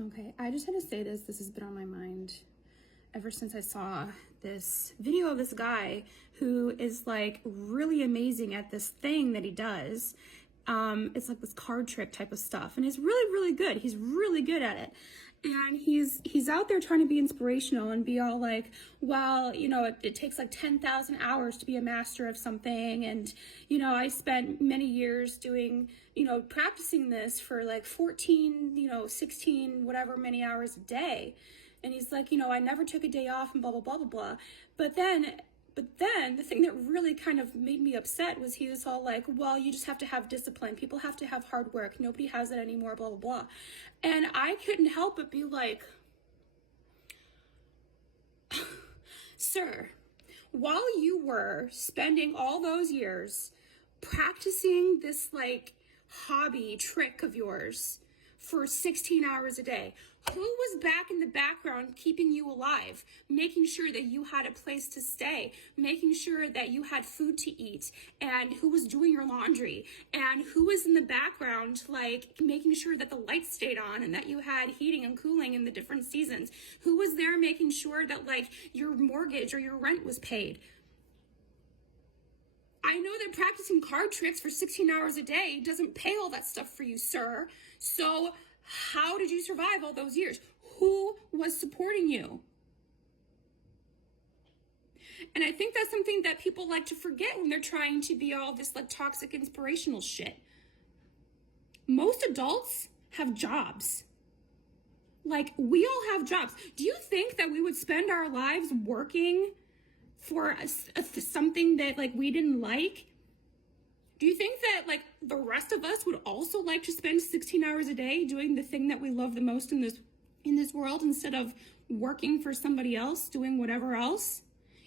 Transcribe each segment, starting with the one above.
Okay, I just had to say this. This has been on my mind ever since I saw this video of this guy who is like really amazing at this thing that he does. It's like this card trick type of stuff, and he's really, really good. He's really good at it. And he's out there trying to be inspirational and be all like, well, you know, it takes like 10,000 hours to be a master of something. And, you know, I spent many years doing, you know, practicing this for like 14, 16, whatever many hours a day. And he's like, you know, I never took a day off and blah, blah, blah, blah, blah. But then the thing that really kind of made me upset was he was all like, well, you just have to have discipline. People have to have hard work. Nobody has it anymore, blah, blah, blah. And I couldn't help but be like, sir, while you were spending all those years practicing this like hobby trick of yours for 16 hours a day, who was back in the background keeping you alive, making sure that you had a place to stay, making sure that you had food to eat, and who was doing your laundry, and who was in the background like making sure that the lights stayed on and that you had heating and cooling in the different seasons, who was there making sure that like your mortgage or your rent was paid. I know that practicing card tricks for 16 hours a day doesn't pay all that stuff for you, sir. So how did you survive all those years? Who was supporting you? And I think that's something that people like to forget when they're trying to be all this like toxic inspirational shit. Most adults have jobs. Like, we all have jobs. Do you think that we would spend our lives working for something that like we didn't like? Do you think that like the rest of us would also like to spend 16 hours a day doing the thing that we love the most in this world instead of working for somebody else, doing whatever else?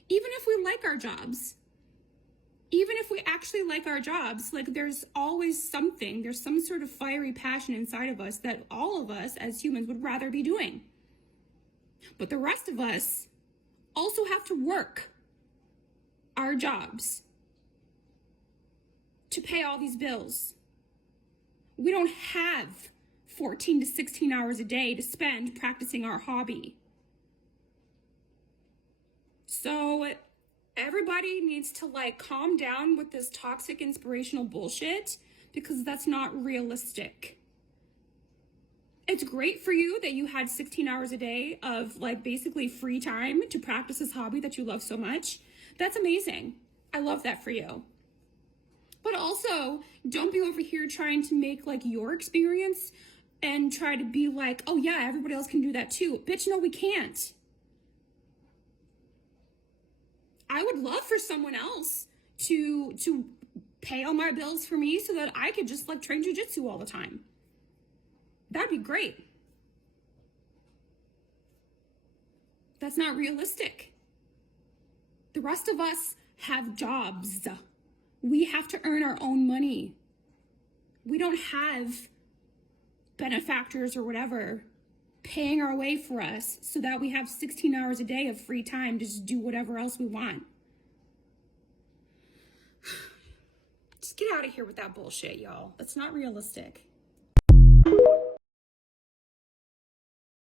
Even if we like our jobs, even if we actually like our jobs, like there's always there's some sort of fiery passion inside of us that all of us as humans would rather be doing. But the rest of us also have to work our jobs to pay all these bills. We don't have 14 to 16 hours a day to spend practicing our hobby. So everybody needs to like calm down with this toxic inspirational bullshit, because that's not realistic. It's great for you that you had 16 hours a day of like basically free time to practice this hobby that you love so much. That's amazing. I love that for you. But also, don't be over here trying to make like your experience and try to be like, oh yeah, everybody else can do that too. Bitch, no, we can't. I would love for someone else to pay all my bills for me so that I could just like train jujitsu all the time. That'd be great. That's not realistic. The rest of us have jobs. We have to earn our own money. We don't have benefactors or whatever paying our way for us so that we have 16 hours a day of free time to just do whatever else we want. Just get out of here with that bullshit, y'all. That's not realistic.